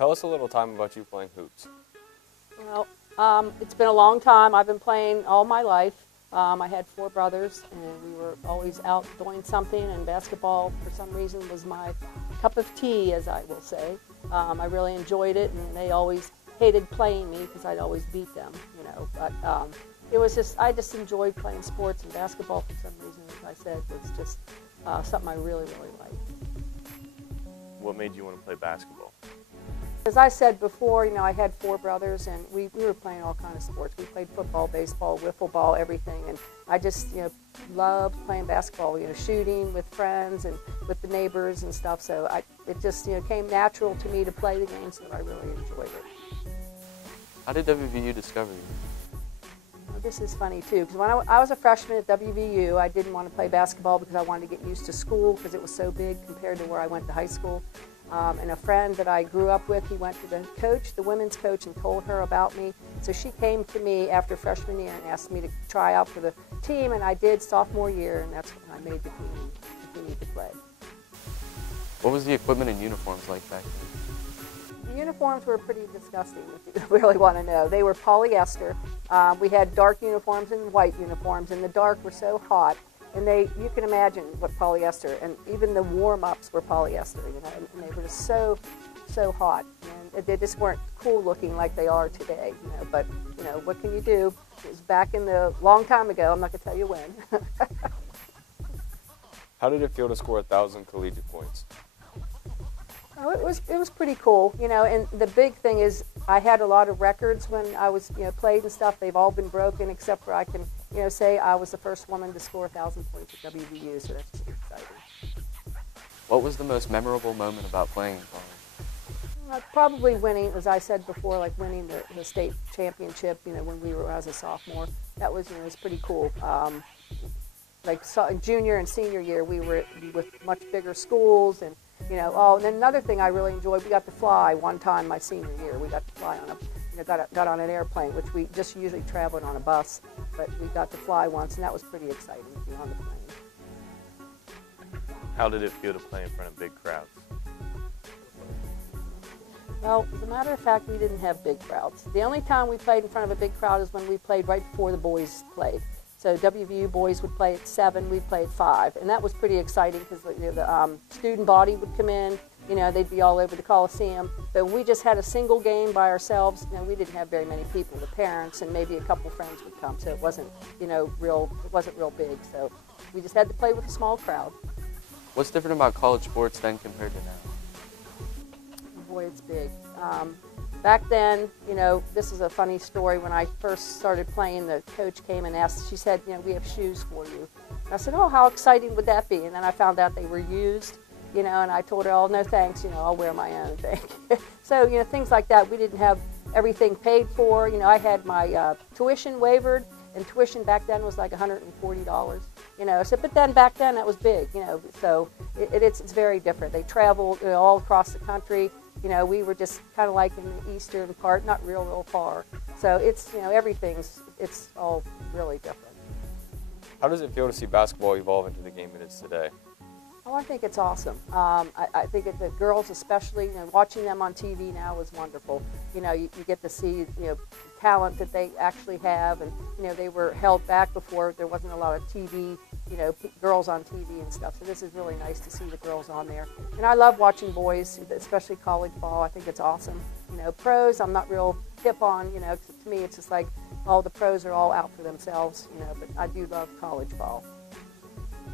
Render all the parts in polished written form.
Tell us a little time about you playing hoops. Well, it's been a long time. I've been playing all my life. I had 4 brothers, and we were always out doing something, and basketball, for some reason, was my cup of tea, as I will say. I really enjoyed it, and they always hated playing me because I'd always beat them, you know. But it was just, I just enjoyed playing sports, and basketball, for some reason, as I said, was just something I really, really liked. What made you want to play basketball? As I said before, you know, I had 4 brothers, and we were playing all kinds of sports. We played football, baseball, wiffle ball, everything, and I just, you know, loved playing basketball, you know, shooting with friends and with the neighbors and stuff, so it just, you know, came natural to me to play the game, so I really enjoyed it. How did WVU discover you? Well, this is funny, too, because when I was a freshman at WVU, I didn't want to play basketball because I wanted to get used to school because it was so big compared to where I went to high school. And a friend that I grew up with, he went to the coach, the women's coach, and told her about me. So she came to me after freshman year and asked me to try out for the team, and I did sophomore year, and that's when I made the team to play. What was the equipment and uniforms like back then? The uniforms were pretty disgusting, if you really want to know. They were polyester. We had dark uniforms and white uniforms, and the dark were so hot. And you can imagine what polyester, and even the warm-ups were polyester, you know, and they were just so hot. And they just weren't cool looking like they are today, you know, but, you know, what can you do? It was back in the long time ago, I'm not going to tell you when. How did it feel to score 1,000 collegiate points? Oh, it was pretty cool, you know, and the big thing is I had a lot of records when I was, you know, played and stuff. They've all been broken except for I can, you know, say I was the first woman to score 1,000 points at WVU, so that's exciting. What was the most memorable moment about playing in college? Probably winning, as I said before, like winning the state championship, you know, when I was a sophomore. That was, you know, it was pretty cool. Like junior and senior year, we were with much bigger schools, and you know, and then another thing I really enjoyed, we got to fly one time my senior year. We got to fly on got on an airplane, which we just usually traveled on a bus, but we got to fly once, and that was pretty exciting to be on the plane. How did it feel to play in front of big crowds? Well, as a matter of fact, we didn't have big crowds. The only time we played in front of a big crowd is when we played right before the boys played. So WVU boys would play at 7, we'd play at 5, and that was pretty exciting because you know, the student body would come in, you know, they'd be all over the Coliseum. But when we just had a single game by ourselves, you know, we didn't have very many people, the parents and maybe a couple friends would come, so it wasn't, you know, it wasn't real big. So we just had to play with a small crowd. What's different about college sports then compared to now? Boy, it's big. Back then, you know, this is a funny story. When I first started playing, the coach came and asked, she said, you know, we have shoes for you. And I said, oh, how exciting would that be? And then I found out they were used, you know, and I told her, oh, no thanks, you know, I'll wear my own thing. So, you know, things like that. We didn't have everything paid for. You know, I had my tuition waived, and tuition back then was like $140, you know. So, but then back then that was big, you know, so it's very different. They traveled, you know, all across the country. You know, we were just kind of like in the eastern part, not real far. So it's, you know, it's all really different. How does it feel to see basketball evolve into the game it is today? Oh, I think it's awesome. I think the girls especially, you know, watching them on TV now is wonderful. You know, you get to see, you know, talent that they actually have, and, you know, they were held back before. There wasn't a lot of TV, you know, girls on TV and stuff. So this is really nice to see the girls on there. And I love watching boys, especially college ball. I think it's awesome. You know, pros, I'm not real hip on, you know, 'cause to me it's just like all the pros are all out for themselves, you know, but I do love college ball.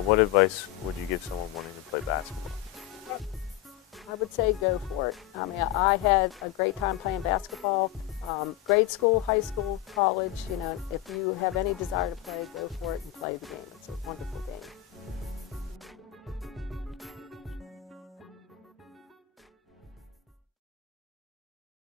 What advice would you give someone wanting to play basketball? I would say go for it. I mean, I had a great time playing basketball, grade school, high school, college. You know, if you have any desire to play, go for it and play the game. It's a wonderful game.